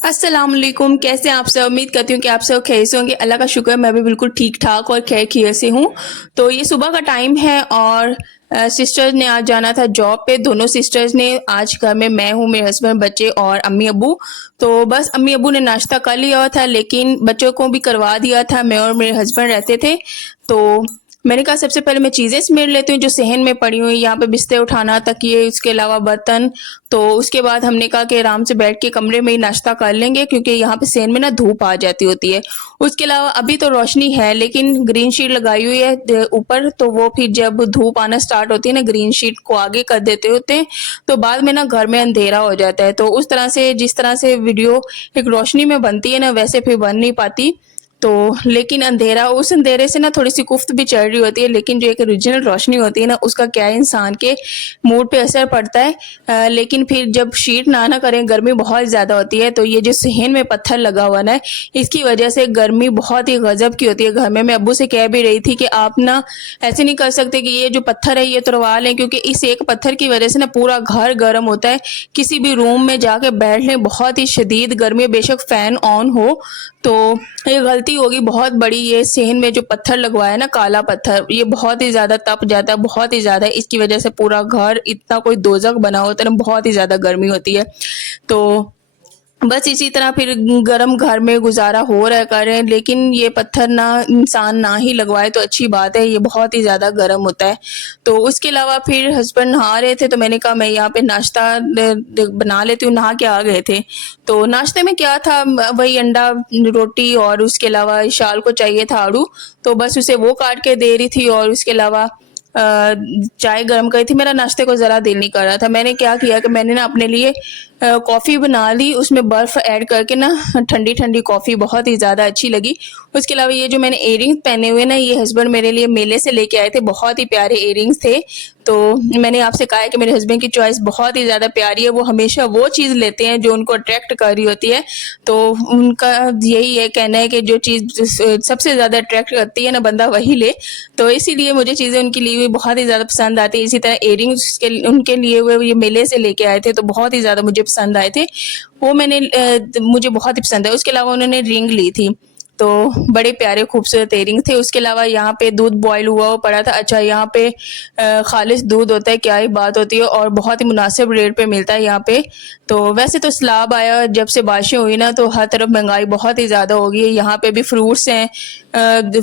السلام علیکم، کیسے ہیں آپ سے؟ امید کرتی ہوں کہ آپ سب خیر سے ہوں گے۔ اللہ کا شکر ہے میں بھی بالکل ٹھیک ٹھاک اور خیر خیریت سے ہوں۔ تو یہ صبح کا ٹائم ہے اور سسٹرز نے آج جانا تھا جاب پہ۔ دونوں سسٹرز نے آج گھر میں ہوں، میرے ہسبینڈ، بچے اور امی ابو۔ تو بس امی ابو نے ناشتہ کر لیا تھا لیکن بچوں کو بھی کروا دیا تھا، میں اور میرے ہسبینڈ رہتے تھے۔ تو میں نے کہا سب سے پہلے میں چیزیں سمیٹ لیتی ہوں جو صحن میں پڑی ہوئی، یہاں پہ بستر اٹھانا، تکیے، اس کے علاوہ برتن۔ تو اس کے بعد ہم نے کہا کہ آرام سے بیٹھ کے کمرے میں ہی ناشتہ کر لیں گے کیونکہ یہاں پہ صحن میں نا دھوپ آ جاتی ہوتی ہے۔ اس کے علاوہ ابھی تو روشنی ہے لیکن گرین شیٹ لگائی ہوئی ہے اوپر، تو وہ پھر جب دھوپ آنا سٹارٹ ہوتی ہے نا، گرین شیٹ کو آگے کر دیتے ہوتے ہیں تو بعد میں نا گھر میں اندھیرا ہو جاتا ہے۔ تو اس طرح سے جس طرح سے ویڈیو ایک روشنی میں بنتی ہے نا، ویسے پھر بن نہیں پاتی۔ تو لیکن اس اندھیرے سے نا تھوڑی سی گفت بھی چڑھ رہی ہوتی ہے، لیکن جو ایک اوریجنل روشنی ہوتی ہے نا، اس کا کیا ہے، انسان کے موڈ پہ اثر پڑتا ہے۔ لیکن پھر جب شیٹ نہ کریں، گرمی بہت زیادہ ہوتی ہے، تو یہ جو صحن میں پتھر لگا ہوا نا، اس کی وجہ سے گرمی بہت ہی غضب کی ہوتی ہے گھر میں ابو سے کہہ بھی رہی تھی کہ آپ نا ایسے نہیں کر سکتے کہ یہ جو پتھر ہے یہ توڑوا لیں، کیونکہ اس ایک پتھر کی وجہ سے نا پورا گھر گرم ہوتا ہے۔ کسی بھی روم میں جا کے بیٹھ لیں، بہت ہی شدید گرمی، بے شک فین آن ہو تو یہ غلطی ہوگی بہت بڑی۔ یہ صحن میں جو پتھر لگوایا نا، کالا پتھر، یہ بہت ہی زیادہ تپ جاتا ہے، بہت ہی زیادہ، اس کی وجہ سے پورا گھر اتنا کوئی دوزخ بنا ہوتا ہے نا، بہت ہی زیادہ گرمی ہوتی ہے۔ تو بس اسی طرح پھر گرم گھر میں گزارا ہو رہا کریں، لیکن یہ پتھر نہ انسان نہ ہی لگوائے تو اچھی بات ہے، یہ بہت ہی زیادہ گرم ہوتا ہے۔ تو اس کے علاوہ پھر ہسبینڈ نہا رہے تھے تو میں نے کہا میں یہاں پہ ناشتہ بنا لیتی ہوں، نہا کے آ گئے تھے۔ تو ناشتے میں کیا تھا، وہی انڈا روٹی، اور اس کے علاوہ شال کو چاہیے تھا آڑو، تو بس اسے وہ کاٹ کے دے رہی تھی، اور اس کے علاوہ چائے گرم کری تھی۔ میرا ناشتے کو ذرا دل نہیں کر رہا تھا، میں نے کیا کیا کہ میں نے نا اپنے لیے کافی بنا لی، اس میں برف ایڈ کر کے نا، ٹھنڈی ٹھنڈی کافی، بہت ہی زیادہ اچھی لگی۔ اس کے علاوہ یہ جو میں نے ایئر رنگس پہنے ہوئے نا، یہ ہسبینڈ میرے لیے میلے سے لے کے آئے تھے، بہت ہی پیارے ایئر رنگس تھے۔ تو میں نے آپ سے کہا ہے کہ میرے ہسبینڈ کی چوائس بہت ہی زیادہ پیاری ہے، وہ ہمیشہ وہ چیز لیتے ہیں جو ان کو اٹریکٹ کر رہی ہوتی ہے۔ تو ان کا یہی ہے کہنا ہے کہ جو چیز سب سے زیادہ اٹریکٹ کرتی ہے نا، بندہ وہی لے۔ تو اسی لیے مجھے چیزیں ان کی لی ہوئی بہت ہی زیادہ پسند آتی ہے۔ اسی طرح ایئر رنگس ان کے لیے ہوئے یہ میلے سے لے کے آئے تھے تو بہت ہی زیادہ مجھے پسند آئے تھے، وہ میں نے مجھے بہت ہی پسند ہے۔ اس کے علاوہ انہوں نے رنگ لی تھی، تو بڑے پیارے خوبصورت ایئرنگ تھے۔ اس کے علاوہ یہاں پہ دودھ بوائل ہوا پڑا تھا، اچھا یہاں پہ خالص دودھ ہوتا ہے، کیا ہی بات ہوتی ہے، اور بہت ہی مناسب ریٹ پہ ملتا ہے یہاں پہ۔ تو ویسے تو سیلاب آیا جب سے بارشیں ہوئی نا، تو ہر طرف مہنگائی بہت ہی زیادہ ہو گئی ہے، یہاں پہ بھی فروٹس ہیں،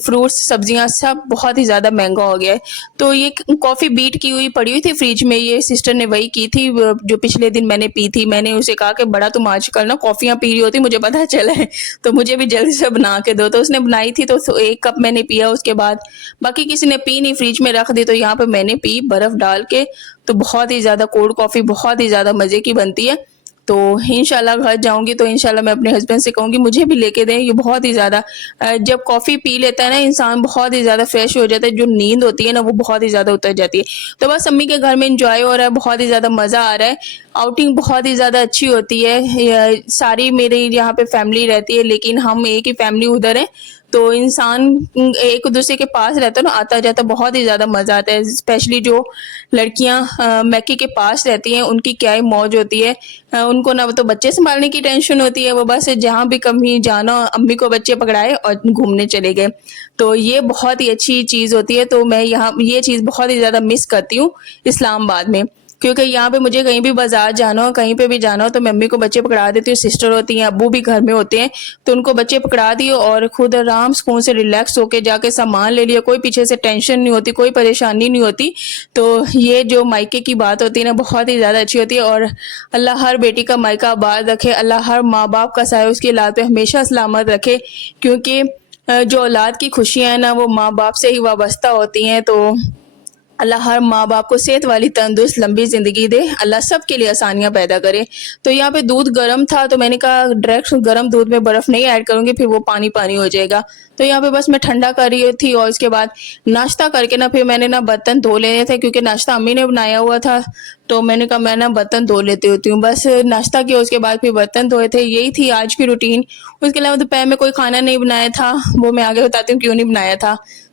فروٹس، سبزیاں، سب بہت ہی زیادہ مہنگا ہو گیا ہے۔ تو یہ کافی بیٹ کی ہوئی پڑی ہوئی تھی فریج میں، یہ سسٹر نے وہی کی تھی جو پچھلے دن میں نے پی تھی۔ میں نے اسے کہا کہ بڑا تم آج کل نا کافیاں پی رہی ہوتی، مجھے پتا چلا ہے، تو مجھے بھی جلدی سے بنا کے دو۔ تو اس نے بنائی تھی تو ایک کپ میں نے پیا، اس کے بعد باقی کسی نے پی نہیں، فریج میں رکھ دی، تو یہاں پہ میں نے پی برف ڈال کے۔ تو بہت ہی زیادہ کولڈ کافی بہت ہی زیادہ مزے کی بنتی ہے۔ تو انشاءاللہ گھر جاؤں گی تو انشاءاللہ میں اپنے ہسبینڈ سے کہوں گی مجھے بھی لے کے دیں، یہ بہت ہی زیادہ جب کافی پی لیتا ہے نا انسان، بہت ہی زیادہ فریش ہو جاتا ہے، جو نیند ہوتی ہے نا وہ بہت ہی زیادہ اتر جاتی ہے۔ تو بس امی کے گھر میں انجوائے ہو رہا ہے، بہت ہی زیادہ مزہ آ رہا ہے، آؤٹنگ بہت ہی زیادہ اچھی ہوتی ہے۔ ساری میرے یہاں پہ فیملی رہتی ہے لیکن ہم ایک ہی فیملی ادھر ہے، تو انسان ایک دوسرے کے پاس رہتا ہے نا، آتا جاتا بہت ہی زیادہ مزہ آتا ہے۔ اسپیشلی جو لڑکیاں میکے کے پاس رہتی ہیں ان کی کیا ہی موج ہوتی ہے، ان کو نہ تو بچے سنبھالنے کی ٹینشن ہوتی ہے، وہ بس جہاں بھی کہیں جانا، امی کو بچے پکڑائے اور گھومنے چلے گئے۔ تو یہ بہت ہی اچھی چیز ہوتی ہے، تو میں یہاں یہ چیز بہت ہی زیادہ مس کرتی ہوں اسلام آباد میں، کیونکہ یہاں پہ مجھے کہیں بھی بازار جانا ہو، کہیں پہ بھی جانا ہو تو میں امی کو بچے پکڑا دیتی ہوں، سسٹر ہوتی ہیں، ابو بھی گھر میں ہوتے ہیں، تو ان کو بچے پکڑا دیے اور خود آرام سکون سے ریلیکس ہو کے جا کے سامان لے لیا، کوئی پیچھے سے ٹینشن نہیں ہوتی، کوئی پریشانی نہیں ہوتی۔ تو یہ جو مائکے کی بات ہوتی ہے نا بہت ہی زیادہ اچھی ہوتی ہے، اور اللہ ہر بیٹی کا مائکہ آباد رکھے، اللہ ہر ماں باپ کا سایہ اس کی اولاد پہ ہمیشہ سلامت رکھے، کیونکہ جو اولاد کی خوشیاں ہیں نا وہ ماں باپ سے ہی وابستہ ہوتی ہیں۔ تو اللہ ہر ماں باپ کو صحت والی تندرست لمبی زندگی دے، اللہ سب کے لیے آسانیاں پیدا کرے۔ تو یہاں پہ دودھ گرم تھا تو میں نے کہا ڈائریکٹ گرم دودھ میں برف نہیں ایڈ کروں گی، پھر وہ پانی پانی ہو جائے گا، تو یہاں پہ بس میں ٹھنڈا کر رہی تھی، اور اس کے بعد ناشتہ کر کے نا پھر میں نے نا برتن دھو لینے تھے کیونکہ ناشتہ امی نے بنایا ہوا تھا، تو میں نے کہا میں نا برتن دھو لیتی ہوتی ہوں، بس ناشتہ کیا اس کے بعد پھر برتن دھوئے تھے، یہی تھی آج کی روٹین۔ اس کے علاوہ دوپہر میں کوئی کھانا نہیں بنایا تھا، وہ میں آگے بتاتی ہوں کیوں نہیں بنایا تھا۔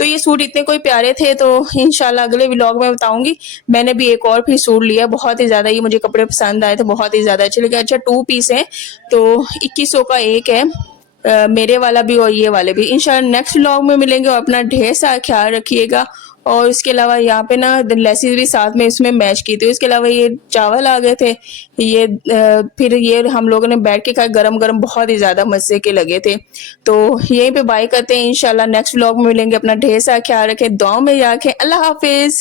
تو یہ سوٹ اتنے کوئی پیارے تھے تو انشاءاللہ اگلے ولاگ میں بتاؤں گی. میں نے بھی ایک اور بھی سوٹ لیا, بہت ہی زیادہ یہ مجھے کپڑے پسند آئے تھے, بہت ہی زیادہ اچھے لگے. اچھا 2 پیس ہیں تو 2100 کا ایک ہے, میرے والا بھی اور یہ والے بھی. انشاءاللہ نیکسٹ ولاگ میں ملیں گے, اور اپنا ڈھیر سارا خیال رکھیے گا. اور اس کے علاوہ یہاں پہ نا لیسز بھی ساتھ میں اس میں میچ کی تھی. اس کے علاوہ یہ چاول آ گئے تھے, یہ پھر یہ ہم لوگوں نے بیٹھ کے کھائے, گرم گرم بہت ہی زیادہ مزے کے لگے تھے. تو یہیں پہ بائی کرتے ہیں, انشاءاللہ نیکسٹ ولاگ میں ملیں گے. اپنا ڈھیر سارا خیال رکھیں, دعاؤں میں یاد رکھیں. اللہ حافظ.